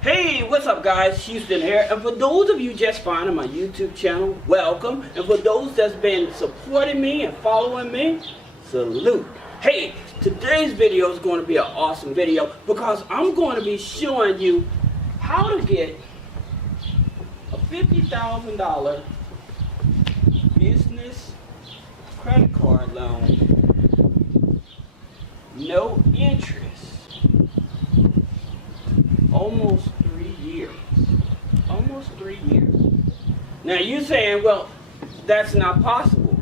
Hey, what's up guys? Houston here. And for those of you just finding my YouTube channel, welcome. And for those that's been supporting me and following me, salute. Hey, today's video is going to be an awesome video because I'm going to be showing you how to get a $50,000 business credit card loan, no interest. Almost 3 years. Almost 3 years. Now you're saying, well, that's not possible.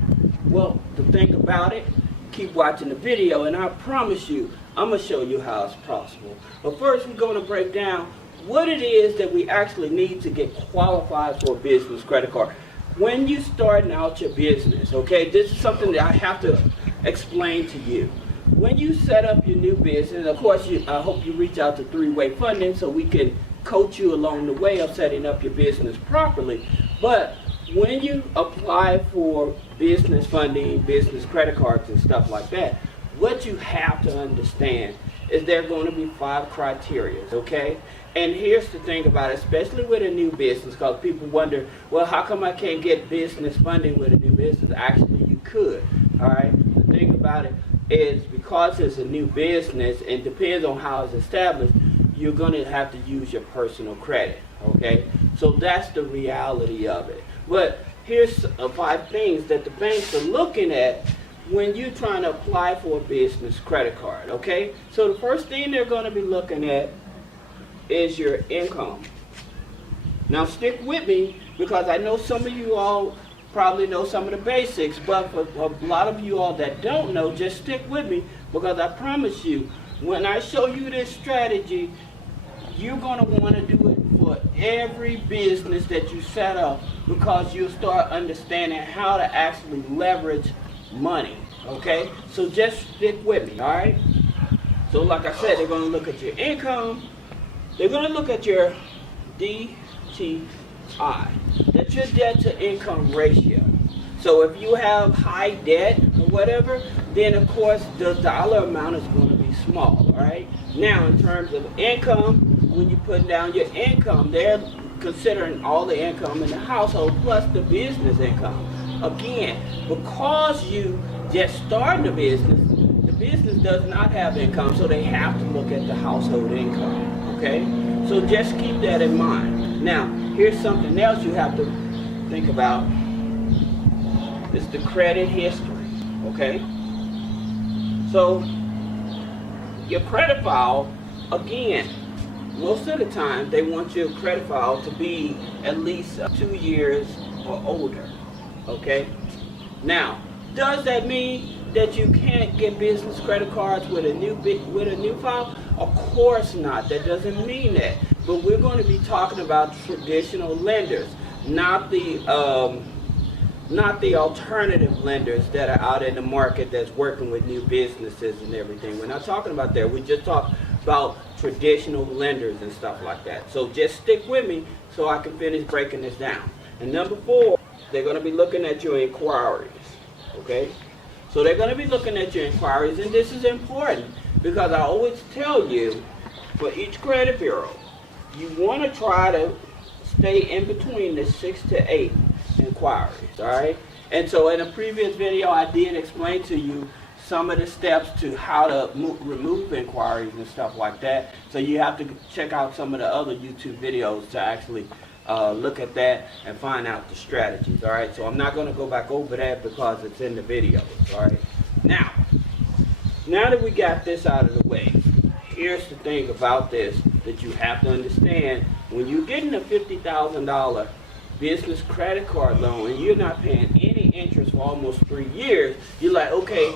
Well, the thing about it, keep watching the video and I promise you, I'm going to show you how it's possible. But first we're going to break down what it is that we actually need to get qualified for a business credit card. When you're starting out your business, okay, this is something that I have to explain to you. When you set up your new business, of course, I hope you reach out to three-way funding so we can coach you along the way of setting up your business properly. But when you apply for business funding, business credit cards and stuff like that, what you have to understand is there are going to be 5 criteria, okay? And here's the thing about it, especially with a new business, because people wonder, well, how come I can't get business funding with a new business? Actually, you could, all right? The thing about it is because it's a new business and depends on how it's established, you're going to have to use your personal credit, okay? So that's the reality of it. But here's 5 things that the banks are looking at when you're trying to apply for a business credit card, okay? So the first thing they're going to be looking at is your income. Now stick with me because I know some of you all probably know some of the basics, but for a lot of you all that don't know, just stick with me because I promise you, when I show you this strategy, you're going to want to do it for every business that you set up because you'll start understanding how to actually leverage money, okay? So just stick with me, all right? So like I said, they're going to look at your income, they're going to look at your DTI. That's your debt to income ratio. So if you have high debt or whatever, then of course the dollar amount is going to be small, all right? Now in terms of income, when you put down your income, they're considering all the income in the household plus the business income. Again, because you just started the business does not have income, so they have to look at the household income, okay? So just keep that in mind. Now, here's something else you have to think about. It's the credit history, okay? So, your credit file, again, most of the time they want your credit file to be at least 2 years or older, okay? Now, does that mean that you can't get business credit cards with a new file? Of course not. That doesn't mean that. But we're going to be talking about traditional lenders, not the alternative lenders that are out in the market that's working with new businesses and everything. We're not talking about that. We just talk about traditional lenders and stuff like that. So just stick with me so I can finish breaking this down. And number 4, they're going to be looking at your inquiries, okay? So they're going to be looking at your inquiries, and this is important because I always tell you, for each credit bureau, you want to try to stay in between the 6 to 8 inquiries, all right? And so in a previous video, I did explain to you some of the steps to how to remove inquiries and stuff like that. So you have to check out some of the other YouTube videos to actually look at that and find out the strategies, all right? So I'm not going to go back over that because it's in the videos, all right? Now that we got this out of the way, here's the thing about this that you have to understand. When you're getting a $50,000 business credit card loan and you're not paying any interest for almost 3 years, you're like, okay,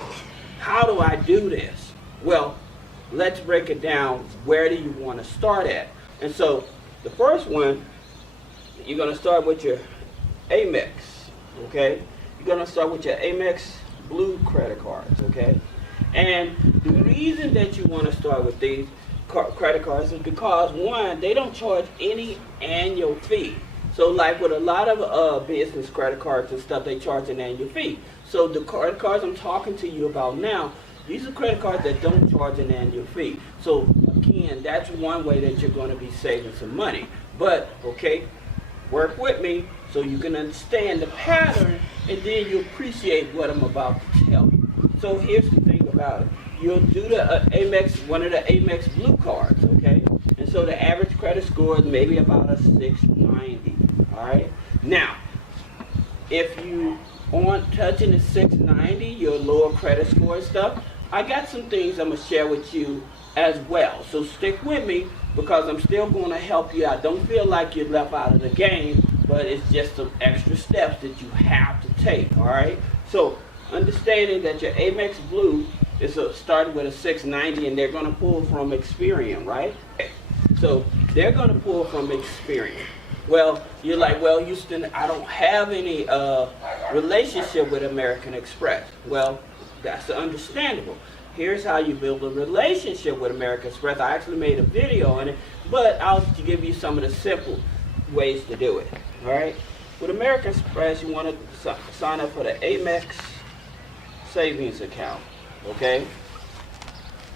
how do I do this? Well, let's break it down. Where do you want to start at? And so the first one, you're going to start with your Amex, okay? You're going to start with your Amex Blue credit cards, okay? And the reason that you want to start with these credit cards is because, one, they don't charge any annual fee. So like with a lot of business credit cards and stuff, they charge an annual fee. So the credit cards I'm talking to you about now, these are credit cards that don't charge an annual fee. So again, that's one way that you're going to be saving some money. But, okay, work with me so you can understand the pattern, and then you appreciate what I'm about to tell you. So here's the thing about it. You'll do the Amex, one of the Amex Blue cards, okay? And so the average credit score is maybe about a 690, all right? Now, if you aren't touching the 690, your lower credit score and stuff, I got some things I'm going to share with you as well. So stick with me because I'm still going to help you out. Don't feel like you're left out of the game, but it's just some extra steps that you have to take, all right? So understanding that your Amex Blue is starting with a 690 and they're going to pull from Experian, right? So they're going to pull from Experian. Well, you're like, well, Houston, I don't have any relationship with American Express. Well, that's understandable. Here's how you build a relationship with American Express. I actually made a video on it, but I'll give you some of the simple ways to do it. All right? With American Express, you want to sign up for the Amex savings account. Okay?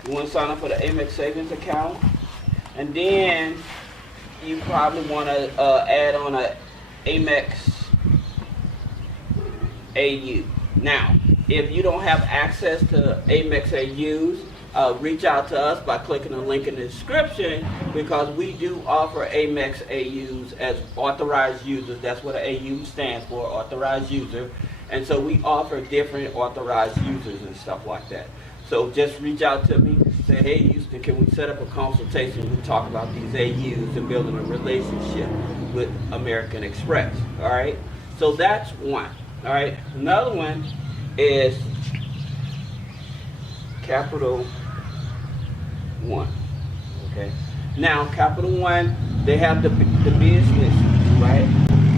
You want to sign up for the Amex savings account, and then you probably want to add on a Amex AU. Now, if you don't have access to Amex AUs, reach out to us by clicking the link in the description, because we do offer Amex AUs as authorized users. That's what an AU stands for, authorized user. And so we offer different authorized users and stuff like that. So just reach out to me, say, hey Houston, can we set up a consultation? We talk about these AUs and building a relationship with American Express. All right? So that's one. All right? Another one is Capital One. Okay? Now, Capital One, they have the business, right?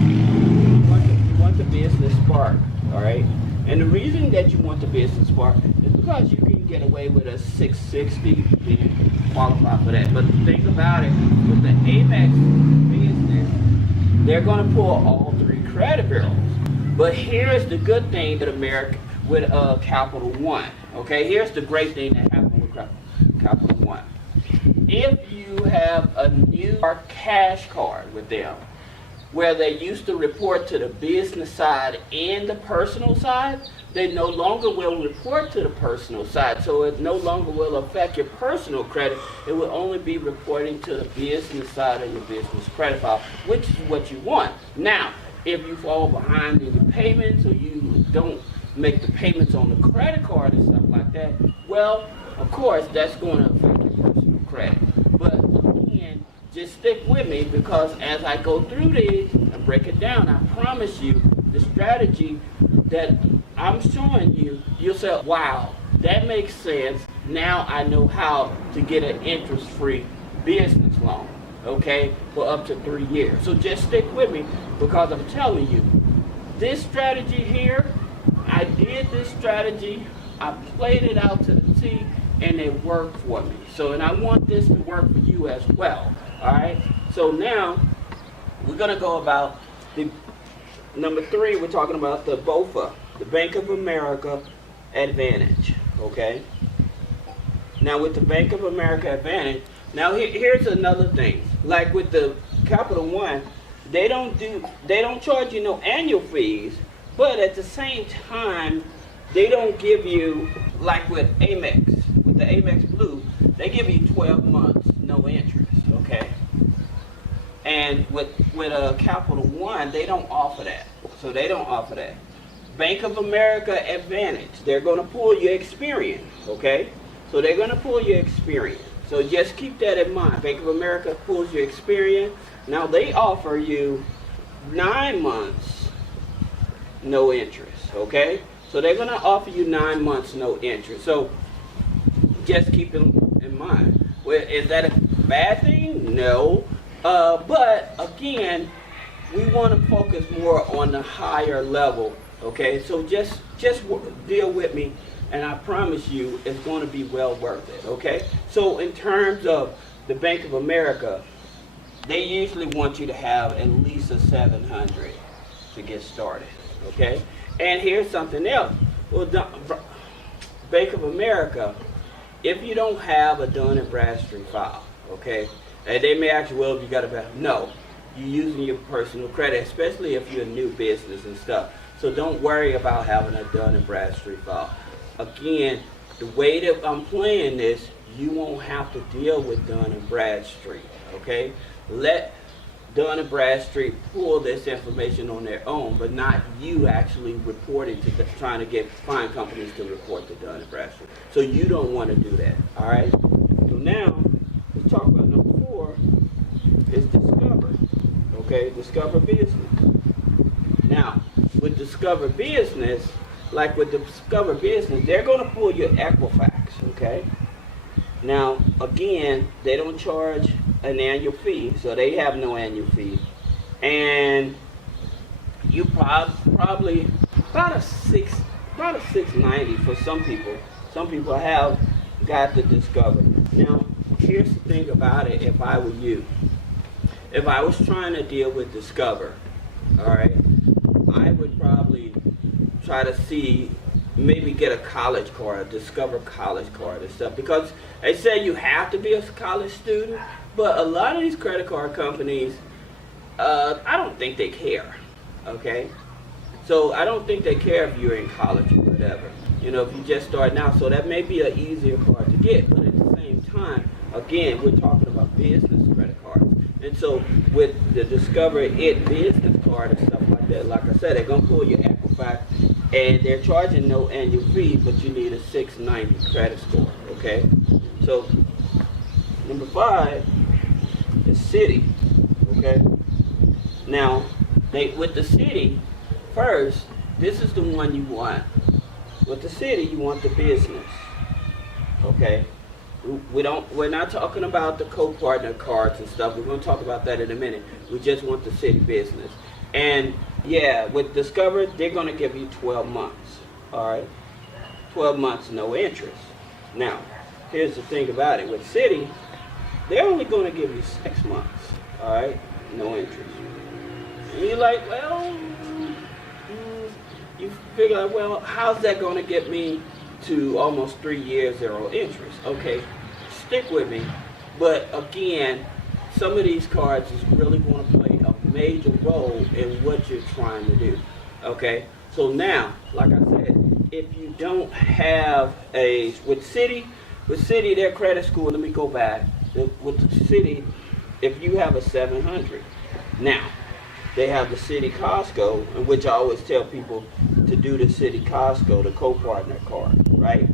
You want the business part, all right? And the reason that you want the business part is because you can get away with a 660 and qualify for that. But the thing about it, with the Amex business, they're going to pull all three credit bureaus. But here's the good thing with Capital One. Okay, here's the great thing that happened with Capital One. If you have a new cash card with them, where they used to report to the business side and the personal side, they no longer will report to the personal side. So it no longer will affect your personal credit. It will only be reporting to the business side of your business credit file, which is what you want. Now, if you fall behind in your payments or you don't make the payments on the credit card and stuff like that, well, of course, that's going to affect your personal credit. But again, just stick with me, because as I go through these and break it down, I promise you the strategy that I'm showing you, you'll say, wow, that makes sense. Now I know how to get an interest-free business loan, okay, for up to 3 years. So just stick with me, because I'm telling you, this strategy here, I did this strategy, I played it out to the T, and it worked for me. So, and I want this to work for you as well. All right. So now we're gonna go about the number 3. We're talking about the BOFA, the Bank of America Advantage. Okay. Now with the Bank of America Advantage, now here's another thing. Like with the Capital One, they don't charge you no annual fees, but at the same time, they don't give you, like with Amex, with the Amex Blue, they give you 12 months, no interest, okay? And with Capital One, they don't offer that. So they don't offer that. Bank of America Advantage, they're going to pull your Experian, okay? So they're going to pull your Experian. So just keep that in mind. Bank of America pulls your Experian. Now they offer you 9 months, no interest, okay? So they're going to offer you 9 months, no interest. So just keep it in mind. Well, is that a bad thing? No. But again, we want to focus more on the higher level, okay? So just deal with me, and I promise you it's going to be well worth it, okay? So in terms of the Bank of America, they usually want you to have at least a 700 to get started, okay? And here's something else. Well, Bank of America, if you don't have a Dun and Bradstreet file, okay, and they may ask you, well, if you got a no, you're using your personal credit, especially if you're a new business and stuff. So don't worry about having a Dun and Bradstreet file. Again, the way that I'm playing this, you won't have to deal with Dun and Bradstreet, okay? Let Dun and Bradstreet pull this information on their own, but not you actually reporting to trying to find companies to report to Dun and Bradstreet. So you don't want to do that, all right? So now let's talk about number 4 is Discover, okay? Discover Business. Now with Discover Business, like with Discover Business, they're going to pull your Equifax, okay? Now, again, they don't charge an annual fee, so they have no annual fee. And you probably about a $6.90 for some people. Some people have got the Discover. Now, here's the thing about it. If I were you, if I was trying to deal with Discover, all right, I would probably try to see, maybe get a college card, Discover college card and stuff, because they say you have to be a college student, but a lot of these credit card companies, I don't think they care, okay? So I don't think they care if you're in college or whatever, you know, if you just starting out. So that may be an easier card to get, but at the same time, again, we're talking about business credit cards. And so with the Discover It business card and stuff like that, like I said, they're going to pull your Equifax, and they're charging no annual fee, but you need a 690 credit score, okay? So number 5 is Citi, okay? Now, with the Citi, first, this is the one you want. With the Citi, you want the business, okay? We're not talking about the co-partner cards and stuff. We're going to talk about that in a minute. We just want the Citi business. And yeah, with Discover, they're going to give you 12 months, all right? 12 months, no interest. Now, here's the thing about it. With Citi, they're only going to give you 6 months, all right? No interest. And you're like, well, you figure out, well, how's that going to get me to almost 3 years, 0 interest? Okay, stick with me. But again, some of these cards is really going to play a major role in what you're trying to do, okay? So now, like I said, if you don't have with Citi, their credit score, let me go back. With Citi, if you have a 700, now, they have the Citi Costco, in which I always tell people to do the Citi Costco, the co-partner card, right?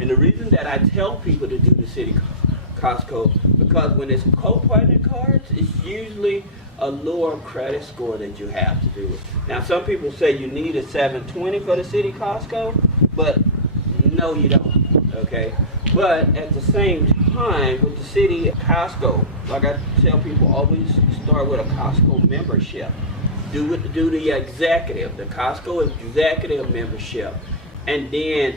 And the reason that I tell people to do the Citi Costco, because when it's co-partner cards, it's usually a lower credit score that you have to do it. Now, some people say you need a 720 for the Citi Costco, but no, you don't, okay? But at the same time, with the Citi Costco, like I tell people, always start with a Costco membership. Do the executive, the Costco executive membership. And then,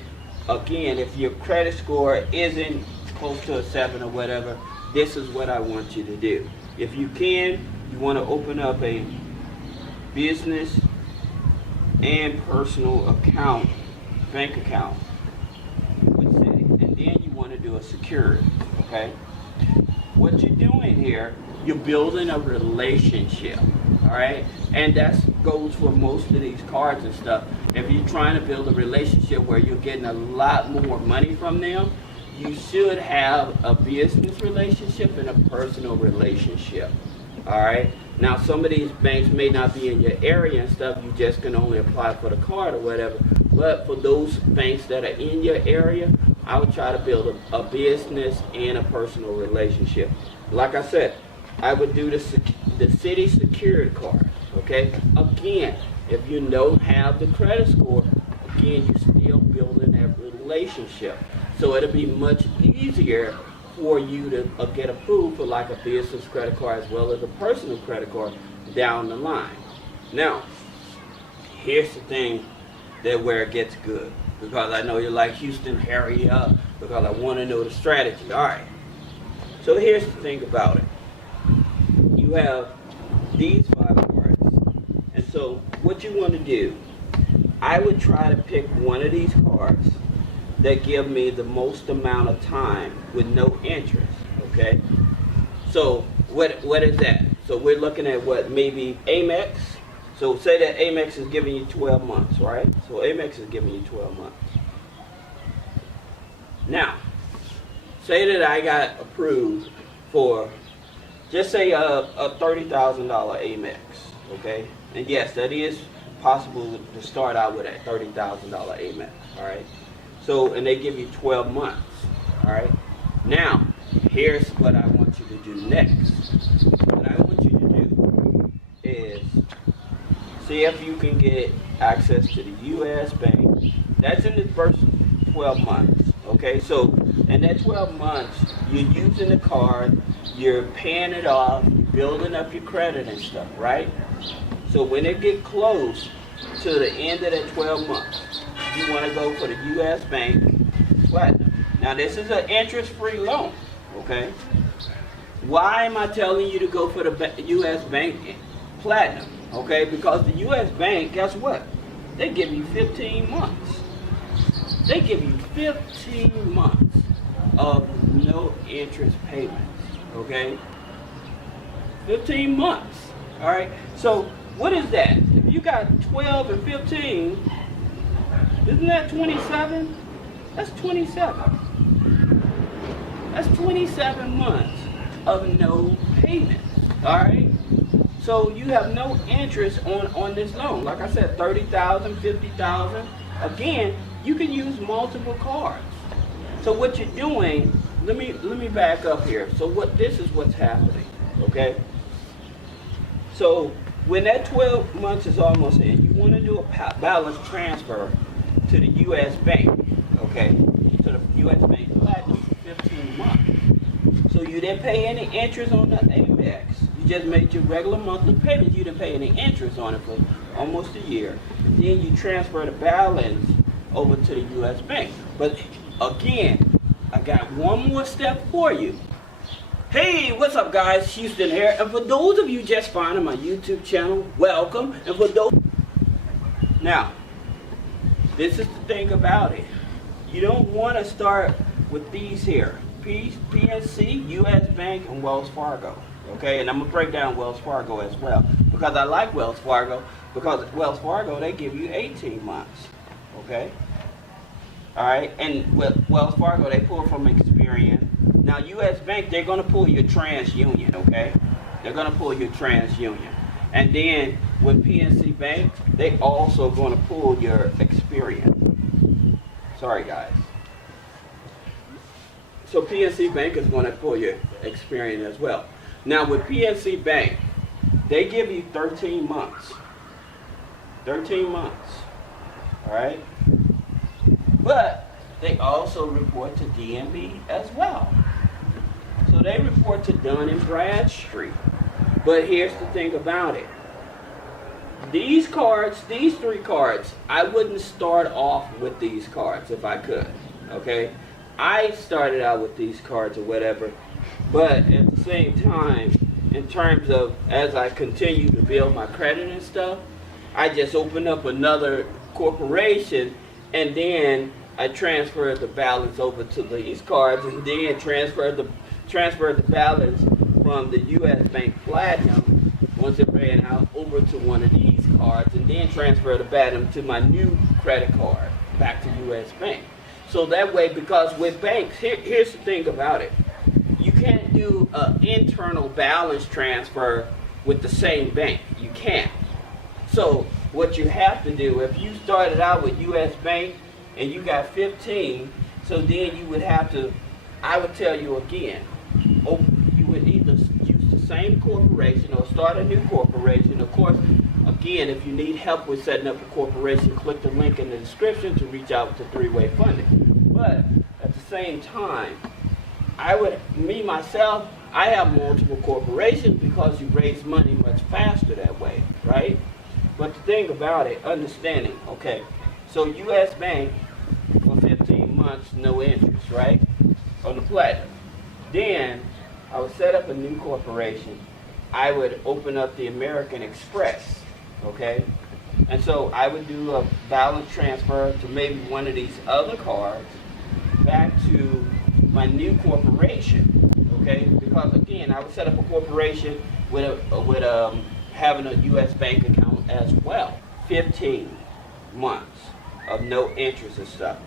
again, if your credit score isn't close to a 7 or whatever, this is what I want you to do. If you can, you want to open up a business and personal account, bank account with Citi. And then you want to do a secured, okay? What you're doing here, you're building a relationship, all right? And that goes for most of these cards and stuff. If you're trying to build a relationship where you're getting a lot more money from them, you should have a business relationship and a personal relationship, all right? Now, some of these banks may not be in your area and stuff. You just can only apply for the card or whatever. But for those banks that are in your area, I would try to build a business and a personal relationship. Like I said, I would do the Citi secured card, okay? Again, if you don't have the credit score, again, you're still building that relationship. So it'll be much easier for you to get approved for like a business credit card as well as a personal credit card down the line. Now, here's the thing where it gets good, because I know you're like, Houston, hurry up, because I want to know the strategy. All right. So here's the thing about it. You have these 5 cards, and so what you want to do, I would try to pick one of these cards that give me the most amount of time with no interest, okay? So what is that? So we're looking at what, maybe Amex. So say that Amex is giving you 12 months, right? So Amex is giving you 12 months. Now, say that I got approved for, just say a $30,000 Amex, okay? And yes, that is possible to start out with a $30,000 Amex, all right? So, and they give you 12 months, all right? Now, here's what I want you to do next. What I want you to do is see if you can get access to the U.S. Bank. That's in the first 12 months, okay? So, in that 12 months, you're using the card, you're paying it off, you're building up your credit and stuff, right? So when it get close to the end of that 12 months, you want to go for the U.S. Bank Platinum. Now this is an interest-free loan, okay? Why am I telling you to go for the U.S. Bank Platinum? Okay, because the U.S. Bank, guess what? They give you 15 months. They give you 15 months of no interest payments, okay? 15 months, all right? So what is that? If you got 12 and 15, isn't that 27? That's 27. That's 27 months of no payment, all right? So you have no interest on this loan. Like I said, 30,000, 50,000. Again, you can use multiple cards. So what you're doing, let me back up here. So this is what's happening, okay? So when that 12 months is almost in, you want to do a balance transfer to the U.S. Bank, okay? To the U.S. Bank Platinum for 15 months. So you didn't pay any interest on the Amex. You just made your regular monthly payment. You didn't pay any interest on it for almost a year. Then you transfer the balance over to the U.S. Bank. But again, I got one more step for you. Hey, what's up guys? Houston here. And for those of you just finding my YouTube channel, welcome. And for those... Now, this is the thing about it. You don't want to start with these here. PNC, U.S. Bank, and Wells Fargo. Okay, and I'm going to break down Wells Fargo as well. Because I like Wells Fargo. Because Wells Fargo, they give you 18 months. Okay? Alright, and with Wells Fargo, they pull from Experian. Now, U.S. Bank, they're going to pull your TransUnion, okay? They're going to pull your TransUnion. And then with PNC Bank, they also going to pull your Experian. Sorry, guys. So PNC Bank is going to pull your Experian as well. Now, with PNC Bank, they give you 13 months. 13 months. All right? But they also report to DMB as well. So they report to Dun and Bradstreet. But here's the thing about it. These cards, these three cards, I wouldn't start off with these cards if I could. Okay? I started out with these cards or whatever. But at the same time, in terms of as I continue to build my credit and stuff, I just opened up another corporation and then I transferred the balance over to these cards and then transferred the balance from the U.S. Bank Platinum, once it ran out, over to one of these cards and then transferred the balance to my new credit card back to U.S. Bank. So that way, because with banks, here's the thing about it. You can't do an internal balance transfer with the same bank. You can't. So what you have to do, if you started out with U.S. Bank and you got 15, so then you would have to, I would tell you again, you would either use the same corporation or start a new corporation. Of course, again, if you need help with setting up a corporation, click the link in the description to reach out to three-way funding. But at the same time, myself, I have multiple corporations because you raise money much faster that way, right? But the thing about it, understanding, okay, so U.S. Bank for 15 months, no interest, right, on the Platinum. Then I would set up a new corporation. I would open up the American Express, okay? And so I would do a balance transfer to maybe one of these other cards, to my new corporation, okay? Because again, I would set up a corporation with having a U.S. bank account as well. 15 months of no interest and stuff.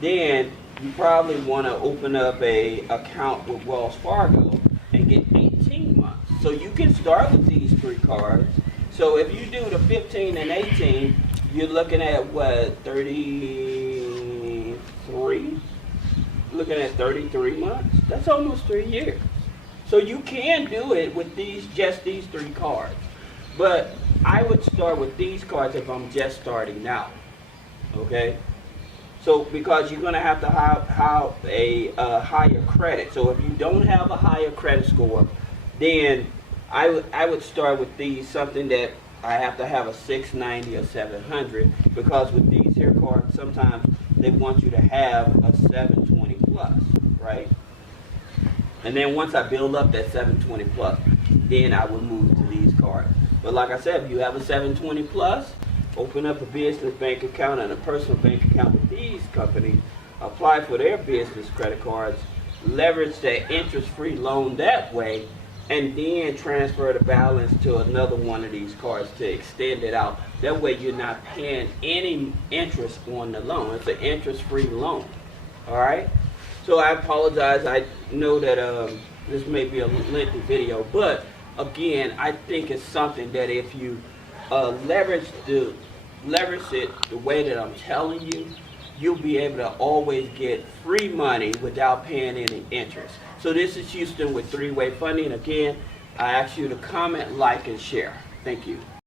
Then you probably want to open up a account with Wells Fargo and get 18 months. So you can start with these 3 cards. So if you do the 15 and 18, you're looking at what, 33? Looking at 33 months. That's almost 3 years. So you can do it with just these 3 cards. But I would start with these cards if I'm just starting out. Okay? So because you're going to have to have a higher credit. So if you don't have a higher credit score, then I would start with these, something that I have to have a 690 or 700, because with these here cards, sometimes they want you to have a 720 plus, right? And then once I build up that 720 plus, then I will move to these cards. But like I said, if you have a 720 plus, open up a business bank account and a personal bank account with these companies, apply for their business credit cards, leverage their interest-free loan that way, and then transfer the balance to another one of these cards to extend it out. That way you're not paying any interest on the loan. It's an interest-free loan. All right? So I apologize. I know that this may be a lengthy video, but again, I think it's something that if you leverage it the way that I'm telling you, you'll be able to always get free money without paying any interest. So this is Houston with 3-Way Funding. Again, I ask you to comment, like, and share. Thank you.